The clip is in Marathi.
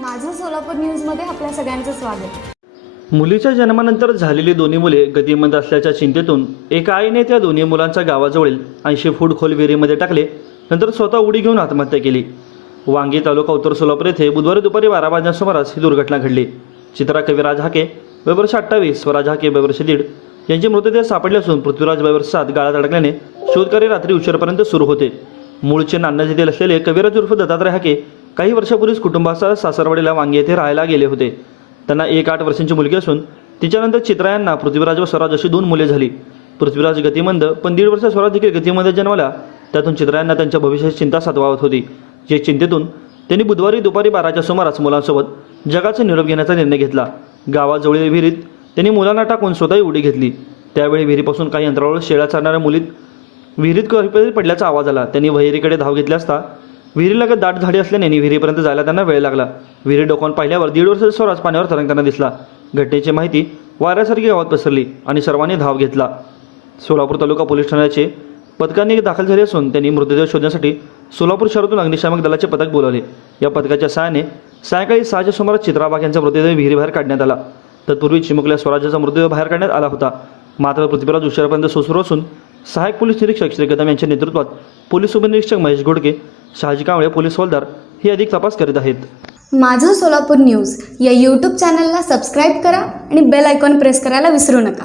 माझं सोलापूर न्यूजमध्ये आपल्या सगळ्यांचं स्वागत. मुलीच्या जन्मानंतर झालेली दोन्ही मुले गतिमंद असल्याच्या चिंतेतून एका आईने त्या दोन्ही मुलांच्या गावाजवळील ऐंशी फूट खोल विहिरीमध्ये टाकले नंतर स्वतः उडी घेऊन आत्महत्या केली. वांगी तालुका उत्तर सोलापूर येथे बुधवारी दुपारी बारा वाजण्याच्या सुमारास ही दुर्घटना घडली. चित्रा कविराज हाके वयवर्ष अठ्ठावीस स्वराज हाके वयवर्ष दीड यांचे मृतदेह सापडले असून पृथ्वीराज वयवर्ष सात गाळात अडकल्याने शोधकार्य रात्री उशीरपर्यंत सुरू होते. मूळचे नान्नज येथील असलेले कविराज उर्फ दत्तात्रय हाके काही वर्षापूर्वीच कुटुंबासह सासरवाडीला वांगे येथे राहायला गेले होते. त्यांना एक आठ वर्षांची मुलगी असून तिच्यानंतर चित्रा यांना पृथ्वीराज व स्वराज अशी दोन मुले झाली. पृथ्वीराज गतिमंद पण दीड वर्ष स्वराज देखील गतिमंद जन्मला. त्यातून चित्रा यांना त्यांच्या भविष्याची चिंता सतवावत होती. या चिंतेतून त्यांनी बुधवारी दुपारी बाराच्या सुमारास मुलांसोबत जगाचा निरोप घेण्याचा निर्णय घेतला. गावाजवळील विहिरीत त्यांनी मुलांना टाकून स्वतःही उडी घेतली. त्यावेळी विहिरीपासून काही अंतरावर शेळ्या चालणाऱ्या मुलीत विहिरीत कधी पडल्याचा आवाज आला. त्यांनी विहिरीकडे धाव घेतली असता विहिरीलगत दाट झाडी असल्याने विहिरीपर्यंत जायला त्यांना वेळ लागला. विहिरी डोकावून पाहिल्यावर दीड वर्षाचा स्वराज पाण्यावर तरंगताना दिसला. घटनेची माहिती वाऱ्यासारखी गावात पसरली आणि सर्वांनी धाव घेतला. सोलापूर तालुका पोलीस ठाण्याचे पथकांनी दाखल झाले असून त्यांनी मृतदेह शोधण्यासाठी सोलापूर शहरातून अग्निशामक दलाचे पथक बोलावले. या पथकाच्या सहाय्याने सायंकाळी सहाच्या सुमारास चित्राबाग यांचा मृतदेह विहिरीबाहेर काढण्यात आला. तत्पूर्वी चिमुकल्या स्वराज्याचा मृतदेह बाहेर काढण्यात आला होता. मात्र पृथ्वीराज उशिरापर्यंत सुरू असून सहाय्यक पोलीस निरीक्षक श्री कदम यांच्या नेतृत्वात पोलीस उपनिरीक्षक महेश घोडके शहाजी कांबळे पोलीस हवालदार हे अधिक तपास करीत आहेत. माझं सोलापूर न्यूज या यूट्यूब चॅनलला सबस्क्राईब करा आणि बेल आयकॉन प्रेस करायला विसरू नका.